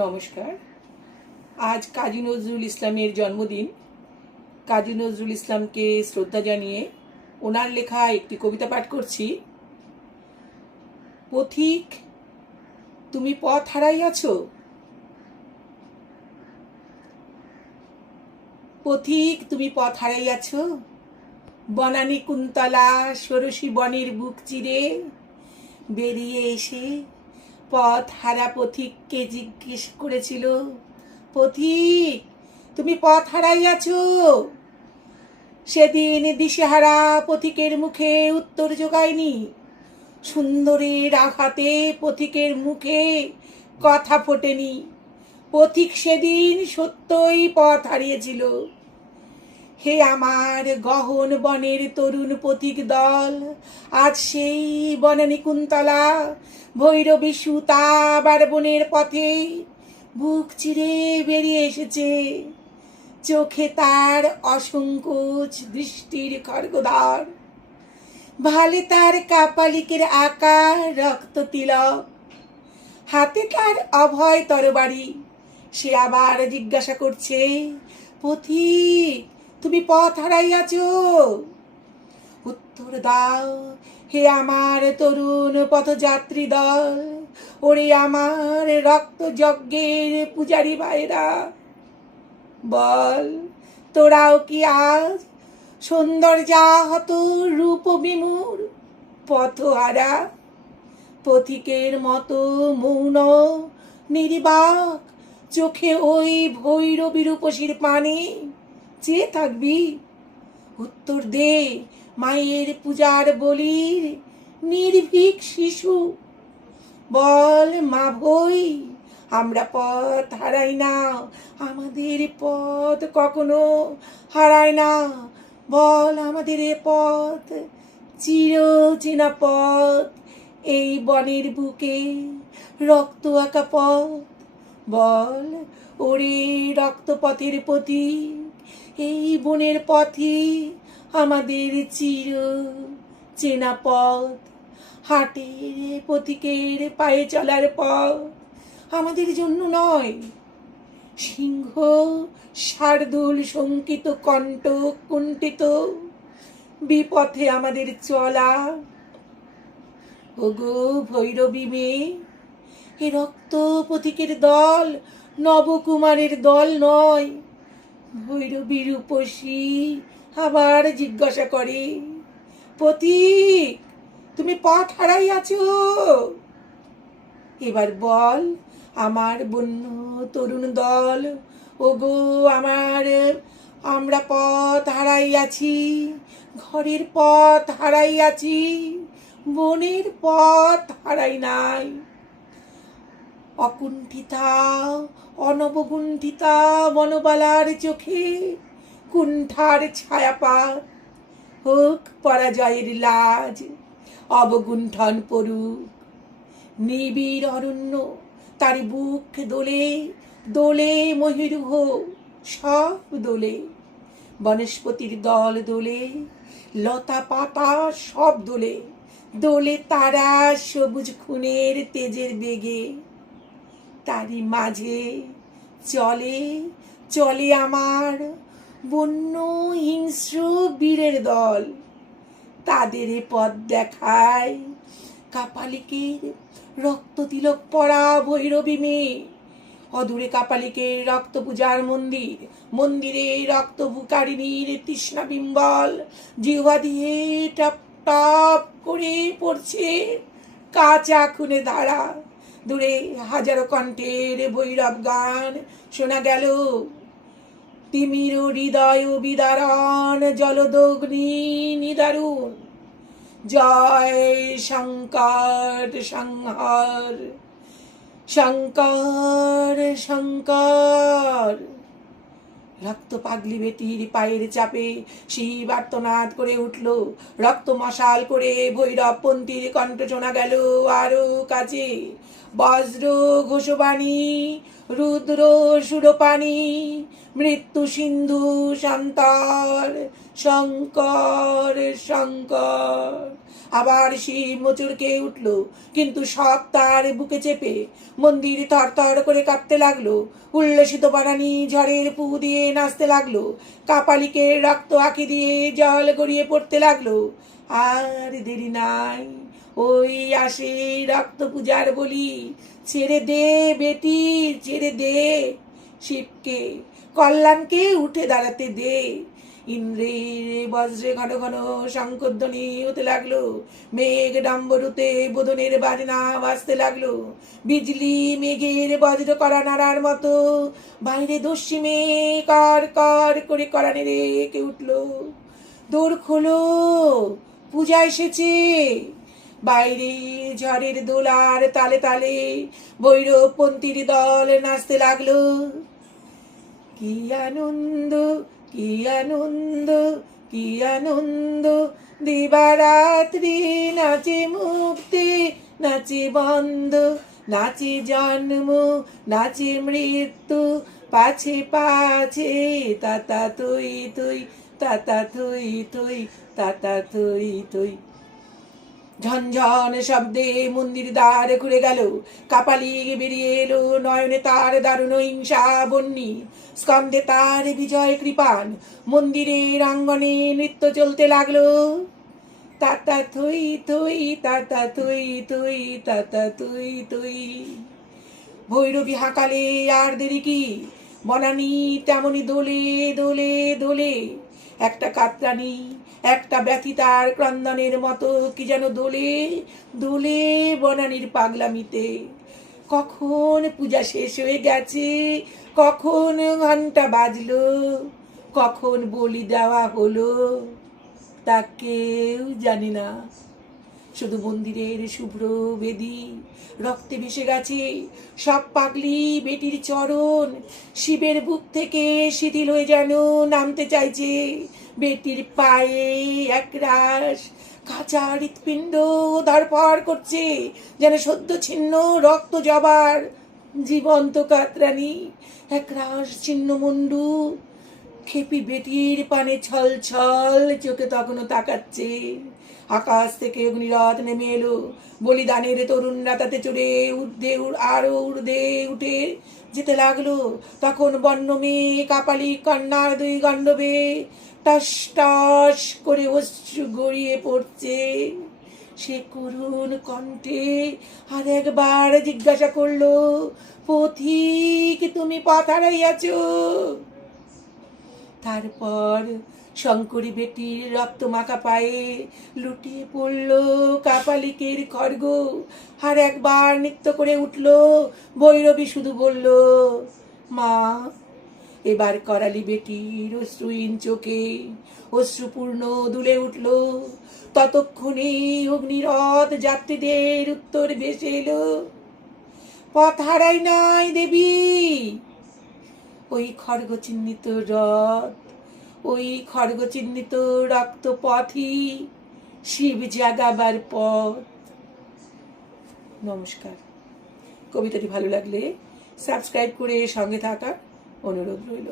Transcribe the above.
নমস্কার। আজ কাজী নজরুল ইসলামের জন্মদিন। কাজী নজরুল ইসলামকে শ্রদ্ধা জানিয়ে ওনার লেখা একটি কবিতা পাঠ করছি। পথিক, তুমি পথ হারাইয়াছ। পথিক, তুমি পথ হারাইয়াছ। বনানী কুন্তলা ষোড়শী বনের বুক চিরে বেরিয়ে এসে পথ হারা পথিককে জিজ্ঞেস করেছিল, পথিক, তুমি পথ হারাইয়াছ। সেদিন দিশেহারা পথিকের মুখে উত্তর জোগায়নি। সুন্দরের আঘাতে পথিকের মুখে কথা ফোটেনি। পথিক সেদিন সত্যই পথ হারিয়েছিল। হে আমার গহন বনের তরুণ পথিক দল, আজ সেই বনানী কুন্তলা ভৈরবী সুতা আবার বনের পথে বুক চিরে বেরিয়ে এসেছে। চোখে তার অসংকোচ দৃষ্টির খড়গদার, ভালে তার কাপালিকের আঁকা রক্ত তিলক, হাতে তার অভয় তরবারি। সে আবার জিজ্ঞাসা করছে, পথিক, তুমি পথ হারাইয়াছ। উত্তর দাও হে আমার তরুণ পথযাত্রী দল, ওরে আমার রক্ত যজ্ঞের পূজারী ভাইরা, বল তোরাও কি আজ সৌন্দর্যাহত রূপ বিমূর পথহারা পথিকের মতো মৌন নির্বাক চোখে ওই ভৈরবী রূপসীর পানে চেয়ে থাকবি? উত্তর দে মায়ের পূজার বলির নির্ভীক শিশু, বল মা ভই, আমরা পথ হারাই না, আমাদের পথ কখনো হারায় না। বল আমাদের এ পথ চির চেনা পথ, এই বনের বুকে রক্ত আঁকা পথ। বল ওরে রক্তপথের পথিক, এই বনের পথই আমাদের চির চেনা পথ। হাটের পথিকের পায়ে চলার পথ আমাদের জন্য নয়। সিংহ শার্দুল শঙ্কিত কণ্ঠ কুণ্ঠিত বিপথে আমাদের চলা। ওগো ভৈরবী মেয়ে, এ রক্ত পথিকের দল নবকুমারের দল নয়। ভৈরবী রূপসী আবার জিজ্ঞাসা করে, পথিক, তুমি পথ হারাইয়াছ। এবার বল আমার বন্য তরুণ দল, ওগো আমরা পথ হারাইয়াছি, ঘরের পথ হারাইয়াছি, বনের পথ হারাই নাই। অকুণ্ঠিতা অনবগুণ্ঠিতা বনবালার চোখে কুণ্ঠার ছায়াপাত হোক পরাজয়ের লাজ, অবগুণ্ঠন পড়ুক নিবিড় অরণ্য, তার বুক দোলে দোলে মহিরুহ সব দোলে। বনস্পতির দল দোলে, লতা পাতা সব দোলে, দোলে তারা সবুজ খুনের তেজের বেগে। তারই মাঝে চলে চলে আমার বন্য হিংস্র বীরের দল। তাদের পথ দেখায় কাপালিকের রক্ত তিলক পরা ভৈরবী মেয়ে। অদূরে কাপালিকের রক্ত পূজার মন্দির, মন্দিরে রক্ত ভুকারিণীর তৃষ্ণা বিম্বল জিহ্বা দিয়ে টপ টপ করে পড়ছে কাঁচা খুনে ধারা। দূরে হাজারো কণ্ঠের ভৈরব গান শোনা গেল। তিমির হৃদয় বিদারণ জলদগ্নি নিদারুণ, জয় শঙ্কর সংহার, শঙ্কর শঙ্কর। রক্ত পাগলি বেটির পায়ের চাপে শিব আর্তনাদ করে উঠল। রক্ত মশাল করে ভৈরব পন্থীর কণ্ঠ শোনা গেল আরো কাছে। বজ্র ঘোষবাণী রুদ্র সুরপানি মৃত্যু সিন্ধু শান্তর শঙ্কর শঙ্কর। আবার শিব মোচড়কে উঠল, কিন্তু সব তার বুকে চেপে। মন্দির থরথর করে কাঁপতে লাগলো। উল্লসিত বানানি ঝড়ের পু দিয়ে নাচতে লাগলো। কাপালিকে রক্ত আঁকি দিয়ে জল গড়িয়ে পড়তে লাগলো। আর দেরি নাই, ওই আসে রক্ত পূজার বলি। ছেড়ে দে বেটি, ছেড়ে দে। শিবকে কল্যাণকে উঠে দাঁড়াতে দে। ইন্দ্রের বজ্রে ঘন ঘন শঙ্করধ্বনি হতে লাগলো। মেঘ ডাম্বরুতে বোধনের বাজনা বাজতে লাগলো। বিজলি মেঘের বজ্র করা নাড়ার মতো বাইরে দস্যিমে কর কর করে করা নেড়ে কে উঠলো। দৌড় খোলো, পূজা এসেছে। বাইরে ঝড়ের দোলার তালে তালে ভৈরবপন্থীর দল নাচতে লাগলো। কি আনন্দ, কি আনন্দ, কি আনন্দ, দিবারাত্রি নাচে মুক্তি, নাচে বন্ধ, নাচে জন্ম, নাচে মৃত্যু, পাছে পাছে তাতা তুই তুই, তাতা তুই তুই, তাতা তুই তুই। ঝনঝন শব্দে মন্দির দ্বার খুলে গেল। কাপালি বেরিয়ে এলো, নয়নে তার দারুণ হিংসা বন্যি, স্কন্ধে তার বিজয় কৃপান। মন্দিরের আঙ্গনে নৃত্য চলতে লাগলো। তাতা থই থই, তাতা তুই তুই, তাতা তুই তুই। ভৈরবী হাঁকালে আর দেরি কি, বনানি তেমনি দোলে দোলে দোলে। একটা কাতরানি, একটা ব্যথিতার ক্রন্দনের মতো কি যেন দোলে দোলে বনানির পাগলামিতে। কখন পূজা শেষ হয়ে গেছে, কখন ঘন্টা বাজলো, কখন বলি দেওয়া হলো, তা কেউ জানে না। শুধু মন্দিরের শুভ্র বেদি রক্তে ভেসে গেছে। সব পাগলি বেটির চরণ শিবের বুক থেকে শিথিল হয়ে যেন নামতে চাইছে। বেটির পায়ে একরাশ কাঁচা হৃৎপিণ্ড ধরপড় করছে, যেন সদ্য ছিন্ন রক্ত জবার জীবন্ত কাতরানি। একরাশ ছিন্ন মুন্ডু খেপি বেটির পানে ছল ছল চোখে তখনও তাকাচ্ছে। আকাশ থেকে অগ্নিরথ নেমে এলো। বলিদানের তরুণরা তাতে চড়ে আরো ঊর্ধ্বে উঠে যেতে লাগলো। তখন বন্য মেয়ে কাপালি কন্যার দুই গণ্ডবে টস টস করে অশ্রু গড়িয়ে পড়ছে। সে করুণ কণ্ঠে আর একবার জিজ্ঞাসা করলো, পথিক তুমি পথ হারাইয়াছ? তারপর শঙ্করী বেটির রক্ত মাখা পায়ে লুটিয়ে পড়ল কাপালিকের খড়গ। আর একবার নৃত্য করে উঠল। ভৈরবী শুধু বলল, মা। এবার করালি বেটির অশ্রুহীন চোখে অশ্রুপূর্ণ দুলে উঠল। ততক্ষণে অগ্নিরথ যাত্রীদের উত্তর ভেসে এলো, পথ হারাই নাই দেবী। ওই খড়গ চিহ্নিত রথ, ওই খড়গ চিহ্নিত রক্ত পথই শিব জাগাবার পথ। নমস্কার। কবিতাটি ভালো লাগলে সাবস্ক্রাইব করে সঙ্গে থাকার অনুরোধ রইল।